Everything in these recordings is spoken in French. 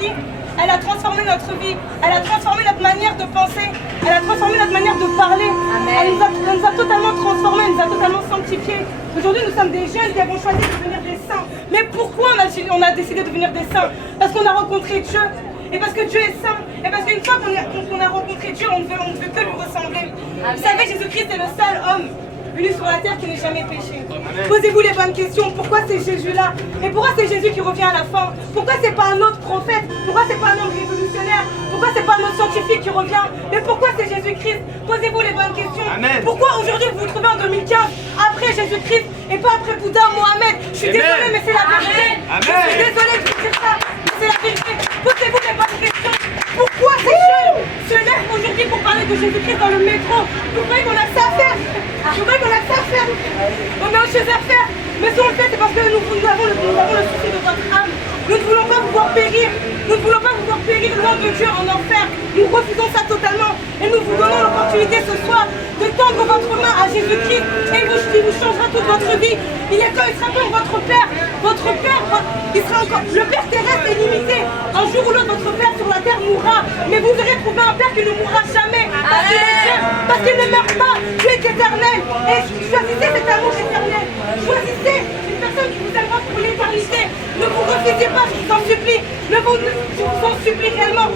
vie. Elle a transformé notre vie. Elle a transformé notre manière de penser. Elle a transformé notre manière de parler. Elle nous a totalement transformés, elle nous a totalement sanctifiés. Aujourd'hui, nous sommes des jeunes qui avons choisi de devenir des saints. Mais pourquoi on a décidé de devenir des saints? Parce qu'on a rencontré Dieu. Et parce que Dieu est saint. Et parce qu'une fois qu'on a rencontré Dieu, on ne veut que lui ressembler. Vous savez, Jésus-Christ est le seul homme venu sur la terre qui n'ait jamais péché. Posez-vous les bonnes questions. Pourquoi c'est Jésus-là? Et pourquoi c'est Jésus qui revient à la fin? Pourquoi c'est pas un autre prophète? Pourquoi c'est pas un homme révolutionnaire? Pourquoi c'est pas un autre scientifique qui revient? Mais pourquoi c'est Jésus-Christ? Posez-vous les bonnes questions. Amen. Pourquoi aujourd'hui vous vous trouvez en 2015 après Jésus-Christ et pas après Bouddha, Mohamed? Je suis désolée, mais c'est la vérité. Je suis désolée de vous dire ça, mais c'est la vérité. Posez-vous les bonnes questions. Pourquoi ces jeunes se lèvent aujourd'hui pour parler de Jésus-Christ dans le métro? Vous croyez qu'on a que ça à faire? Vous croyez qu'on a que ça à faire? On a autre chose à faire. Mais si on le fait, c'est parce que nous avons le souci de votre âme. Nous ne voulons pas vous voir périr. Nous ne voulons pas vous voir périr loin de Dieu en enfer. Nous refusons ça totalement. Et nous vous donnons l'opportunité ce soir de tendre votre main à Jésus-Christ. Et il vous changera toute votre vie. Il sera comme votre Père. Votre Père, il sera encore. Le Père terrestre est limité. Un jour ou l'autre, votre Père sur la terre mourra. Mais vous aurez trouvé un Père qui ne mourra jamais. Parce qu'il est Dieu. Parce qu'il ne meurt pas. Dieu est éternel. Et choisissez cet amour éternel. Choisissez une personne qui vous aimera pour l'éternité. Ne vous refusez pas, je vous en supplie. Je vous en supplie réellement.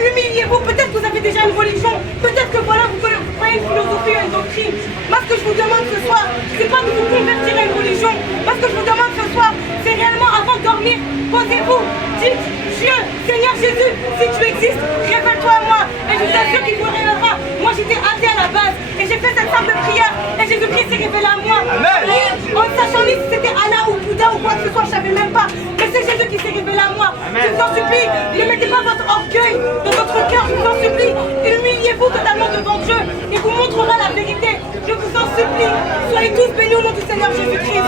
Humiliez-vous. Peut-être que vous avez déjà une religion. Peut-être que voilà, vous croyez une philosophie ou une doctrine. Moi, ce que je vous demande ce soir, c'est pas de vous convertir à une religion. Moi, ce que je vous demande ce soir, c'est réellement avant de dormir, posez-vous, dites Dieu, Seigneur Jésus, si tu existes, révèle-toi à moi. Et je vous assure qu'il vous révélera. Moi, j'étais athée à la base. Et j'ai fait cette simple prière. Et Jésus-Christ s'est révélé à moi. En sachant ni si c'était Allah ou Bouddha ou quoi que ce soit, je savais même pas. Mais c'est Jésus qui s'est révélé à moi. Je vous en supplie, ne mettez pas votre orgueil dans votre cœur. Je vous en supplie, humiliez-vous totalement devant Dieu. Il vous montrera la vérité. Je vous en supplie. Soyez tous bénis au nom du Seigneur Jésus-Christ.